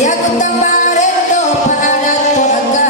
Iya ku tambarendo pada tu aga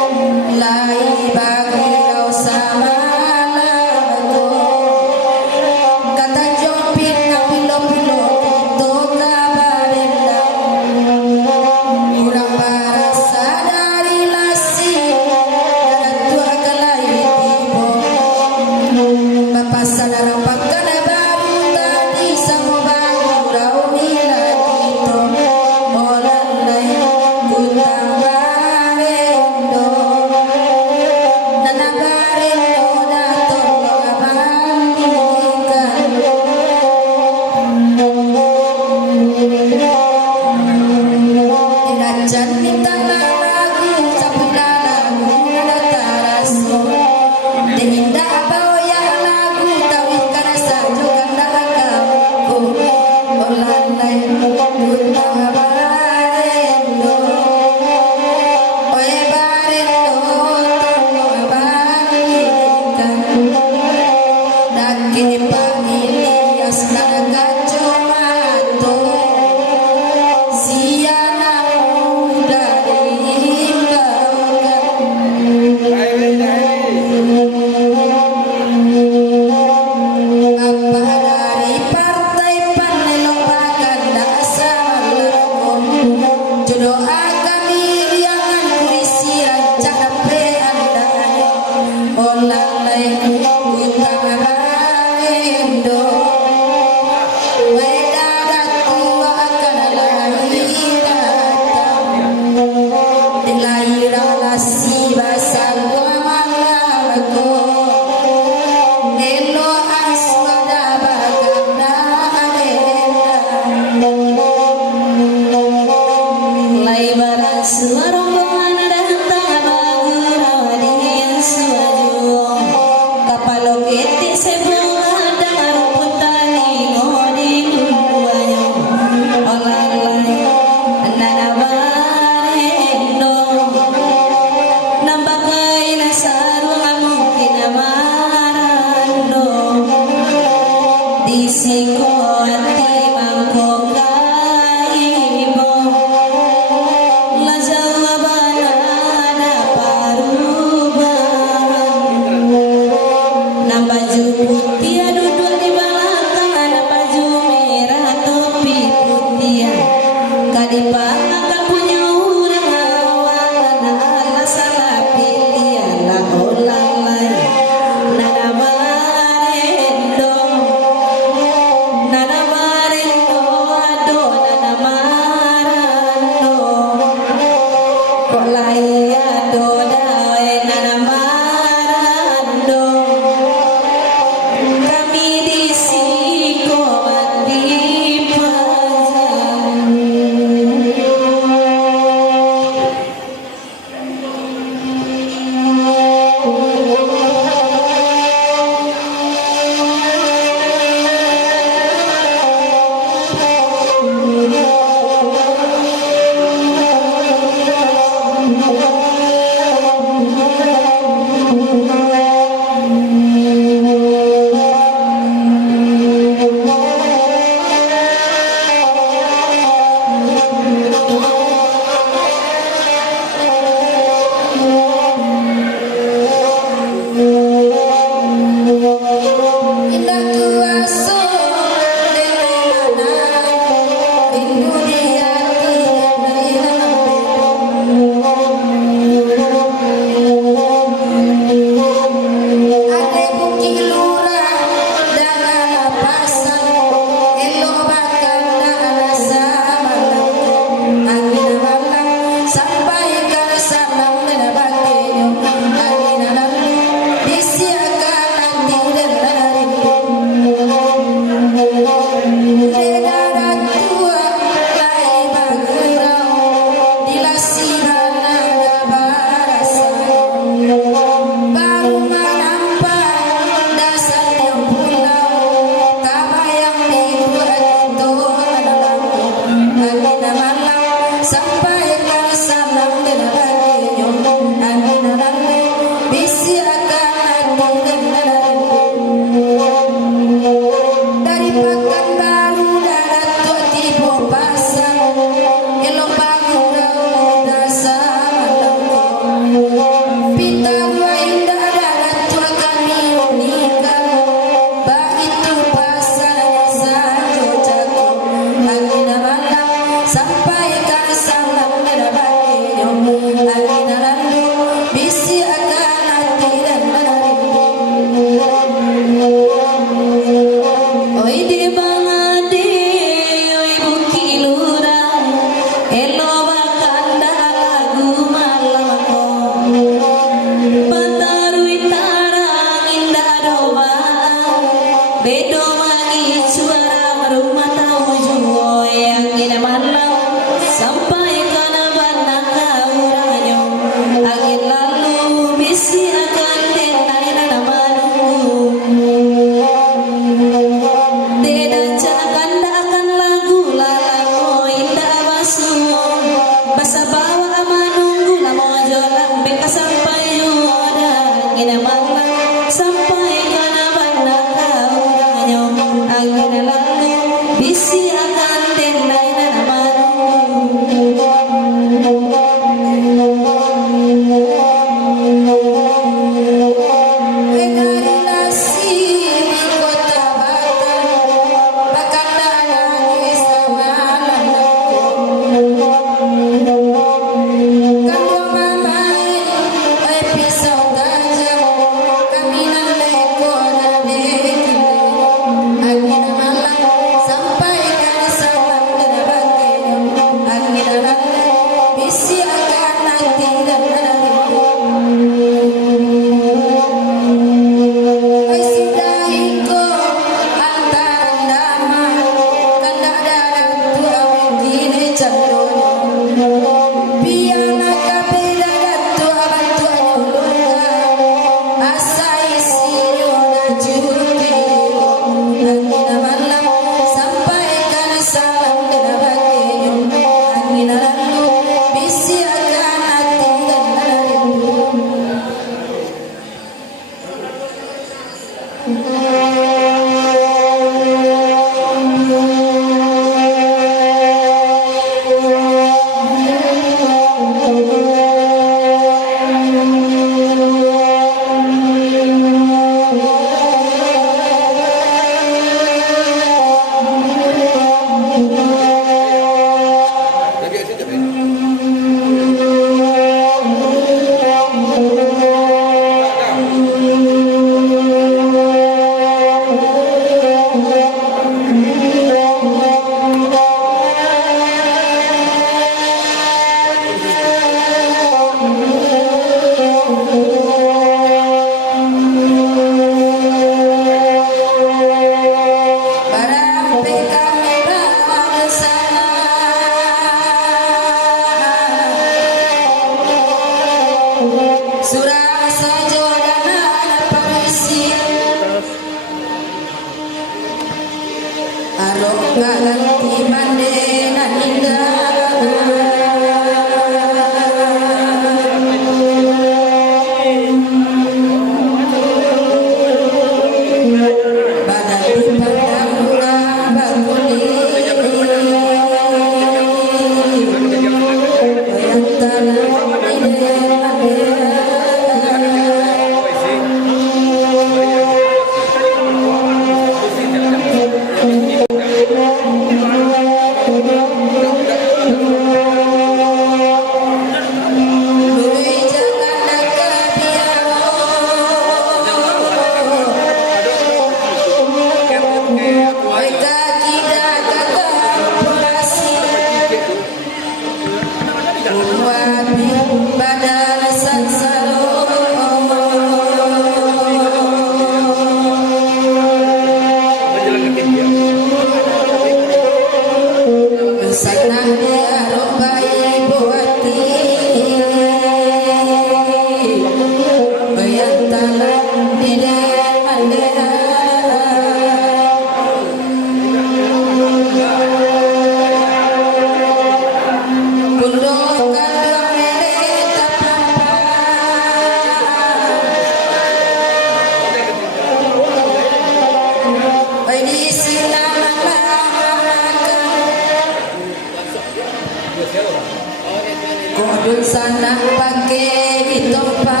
Kodun sana pakai ditompa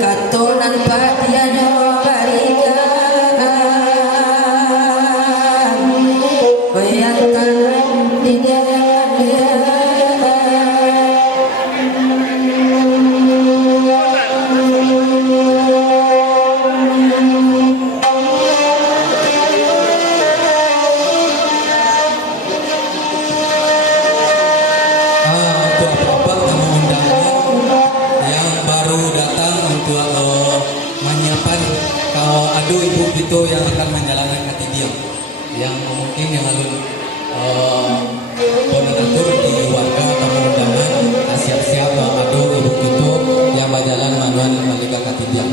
katonan patiano barikan bayangkan di itu yang akan menjalankan katidian yang mungkin yang lalu mengatur di warga tamu undangan siap-siap aduh ibu itu yang berjalan manual malika katidian.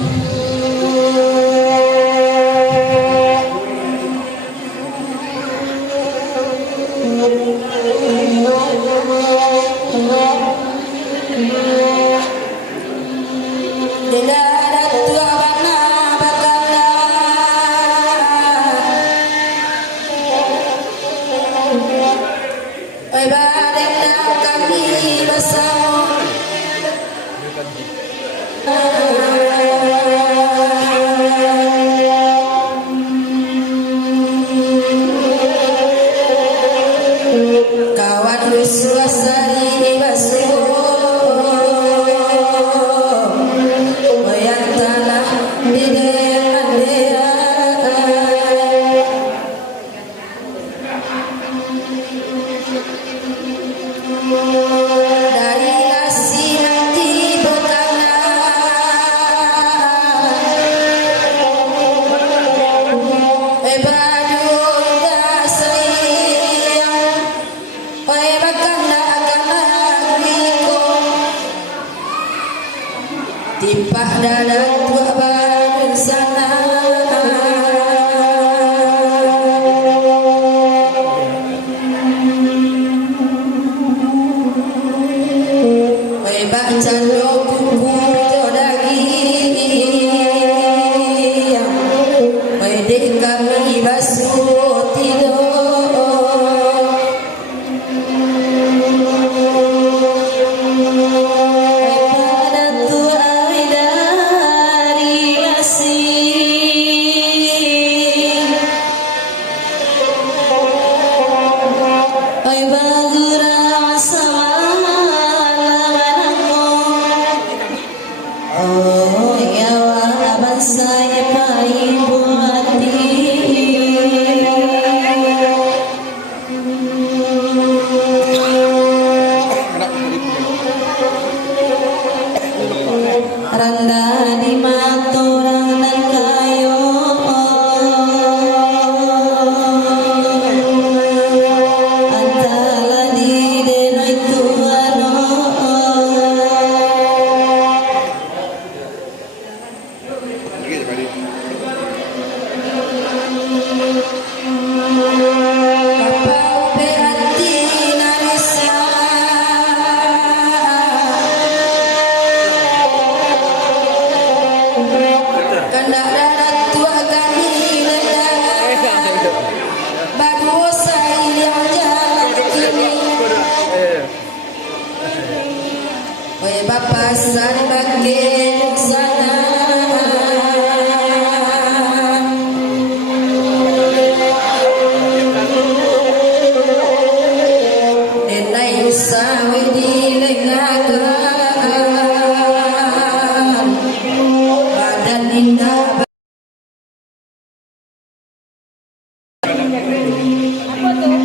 kawan wiswasari basuh bayang tanah di daerah dari nasi nanti tipak dada tua badan sana bebak cando kuku daging bedek kami basuh tidur randa di maturang dan kayo antara di denai tuano kapau hati narisa kandak darat tua kami nendak baru sayang jalan kini we bapak san bagian sana nenai usawi di lengakan badan indah apa tuh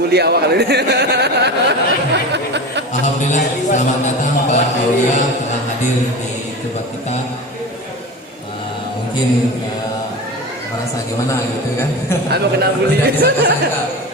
bully awak kali ini. Alhamdulillah, selamat datang Pak Aulia telah hadir di tempat kita. Mungkin merasa gimana gitu kan? Aku kena bully. Tidak disangka-sangka.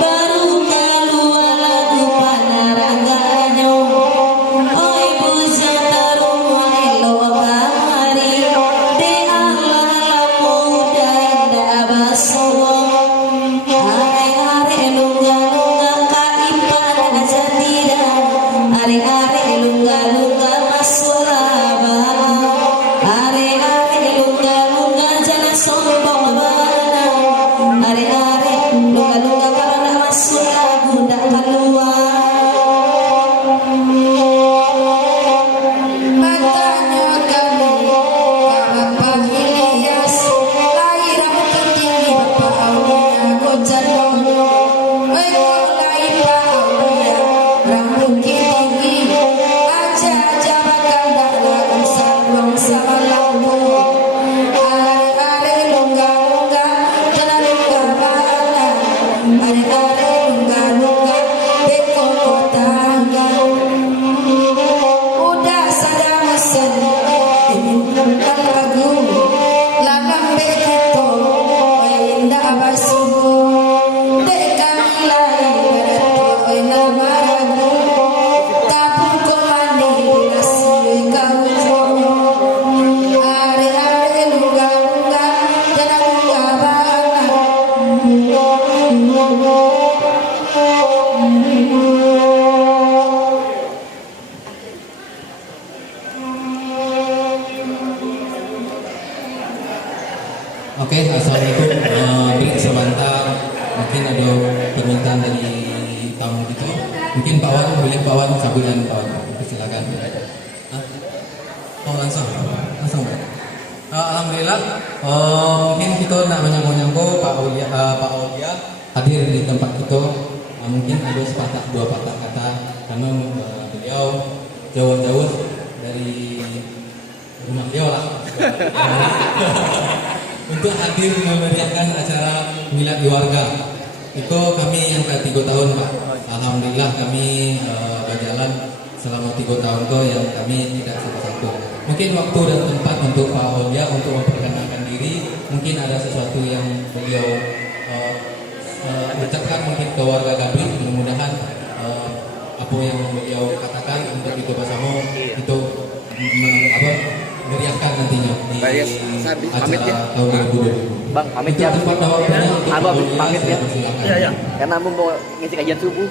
Baru keluar Assalamualaikum. Break sebentar. Mungkin ada permintaan dari tamu gitu. Mungkin Pak Wan, boleh Pak Wan sambutan Pak Wan. Silakan. Hah? Oh langsung. Pak. Alhamdulillah. Mungkin kita nak menyambung Pak Aulia hadir di tempat kita. Mungkin ada sepatah dua patah kata karena beliau jauh-jauh dari rumah beliau lah untuk hadir memeriahkan acara milad keluarga. Itu kami yang ke 3 tahun Pak. Alhamdulillah kami berjalan selama 3 tahun itu yang kami tidak satu-satu. Mungkin waktu dan tempat untuk Pak Aulia untuk memperkenalkan diri. Mungkin ada sesuatu yang beliau ucapkan mungkin ke warga Gaduh. Mudah-mudahan apa yang beliau katakan untuk kita bersama itu meriahkan nantinya di pamit ya. acara tahun 2020. Bang, pamit Itu ya. tempat dan waktunya untuk Abang Pak Aulia, pamit ya. saya persilakan. Iya. Karena Abang mau ngisi kajian subuh.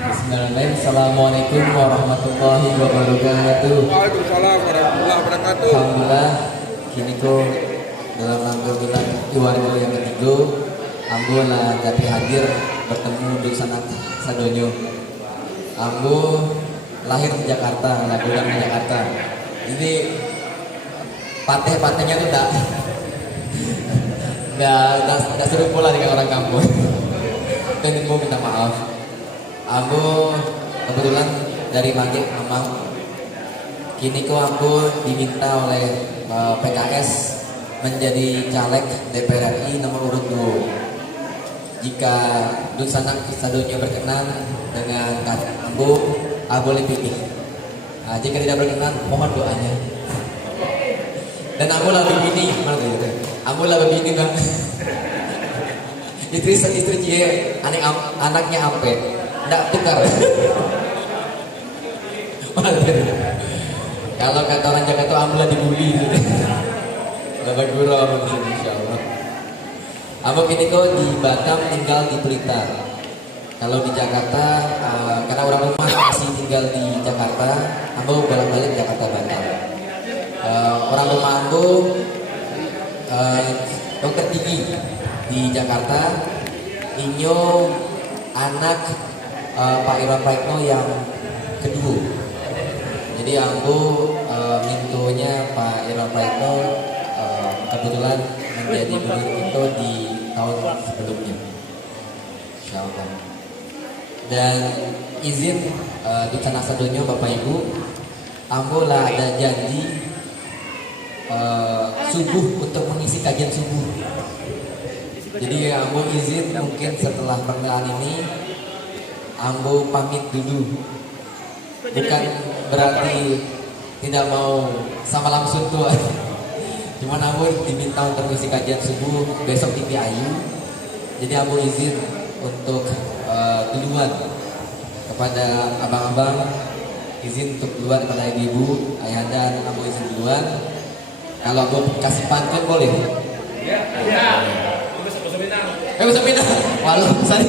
Bismillahirrahmanirrahim. Assalamualaikum warahmatullahi wabarakatuh. Waalaikumsalam warahmatullahi wabarakatuh. Alhamdulillah, kini ko dalam rangka bulan keluarga yang ketiga, ambo lah jadi hadir bertemu di sana sadonyo. Ambo lahir di Jakarta, lahiran di Jakarta. Ini pateh-patehnya tuh nggak seru pula dengan orang kampung. Dan mau minta maaf. Aku kebetulan dari Magek memang kini aku diminta oleh PKS menjadi caleg DPR RI nomor urut 2. Jika Dulsanak Sadonya berkenan dengan Ambo, boleh pilih. Jika tidak berkenan, mohon doanya. Dan Ambo lah begini, Ambo lah begini bang. Istri cie, anaknya ampe. Nggak tukar. Kalau kata orang Jakarta ambil dibully. Bapak guru insya Allah. Abang ini kok di Batam tinggal di Pelita. Kalau di Jakarta karena orang rumah masih tinggal di Jakarta, Abang bolak-balik Jakarta Batam. Orang rumah Abang dokter tinggi di Jakarta. Inyo anak Pak Irwan Praitno yang kedua. Jadi aku mintonya Pak Irwan Praitno kebetulan menjadi gubernur itu di tahun sebelumnya. Insyaallah. Dan izin di tanah sadonya Bapak Ibu, ambo lah ada janji subuh untuk mengisi kajian subuh. Jadi ambo izin mungkin setelah perkenalan ini Ambo pamit dulu. Bukan berarti tidak mau sama langsung tuh. Cuman Ambo diminta untuk mengisi kajian subuh besok di Ayu. Jadi Ambo izin untuk duluan kepada abang-abang, izin untuk duluan kepada ibu-ibu, ayahanda, dan Ambo izin duluan. Kalau Ambo kasih pantun boleh? Ya. Bisa pindah. Walau saya.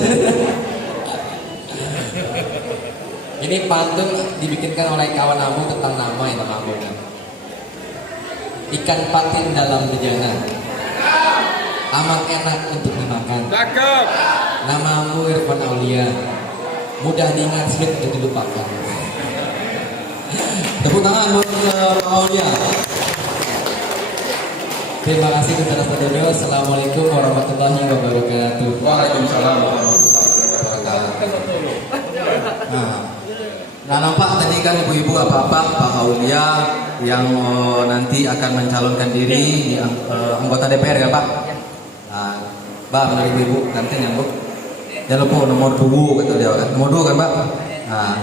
Ini pantun dibikinkan oleh kawan Ambo tentang nama yang nama Ambo. Ikan patin dalam bejana, amat enak untuk dimakan. Cakep. Nama Ambo Irfan Aulia, mudah diingat, sulit untuk dilupakan. Tepuk tangan buat Pak Aulia. Terima kasih kepada saudara. Assalamualaikum warahmatullahi wabarakatuh. Waalaikumsalam warahmatullahi wabarakatuh. Nah nampak tadi kan ibu-ibu apa-apa Pak Aulia yang nanti akan mencalonkan diri di anggota DPR ya Pak. Nah, Pak menurut ibu-ibu ganteng ya Bu. Jangan lupa nomor 2 kata dia kan. Nomor 2 kan Pak. Nah,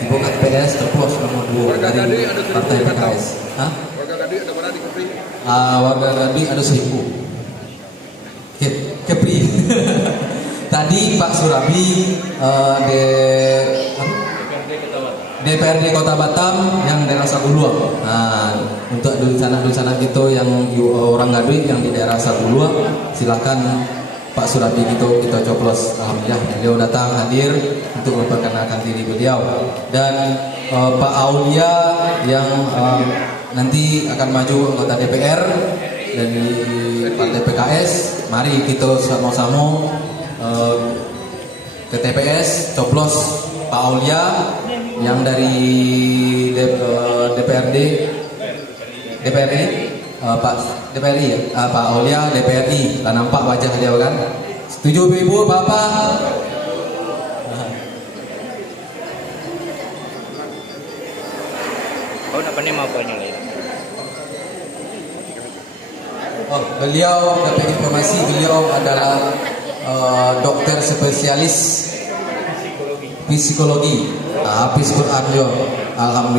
ibu KPS terpos nomor 2 dari Partai PKS. Hah? Warga Gaduh ada mana di Kepri? Warga Gaduh ada 1000. Kepri. Tadi Pak Surabi DPRD Kota Batam yang daerah Saguluang. Nah, untuk dulsanak itu yang orang Gaduh yang di daerah Saguluang, silakan Pak Surabi gitu kita coblos. Alhamdulillah beliau datang hadir untuk memperkenalkan diri beliau. Dan Pak Aulia yang nanti akan maju anggota DPR dari Partai PKS. Mari kita sama-sama ke TPS coblos Pak Aulia yang dari DPRD Pak DPRI ya, Pak Aulia DPRI. Tak nampak wajah dia kan? Setuju ibu bapak? Kau nak pandai apa ni lain? Oh, beliau dapat informasi beliau adalah dokter spesialis psikologi. Habis Quran jo. Alhamdulillah.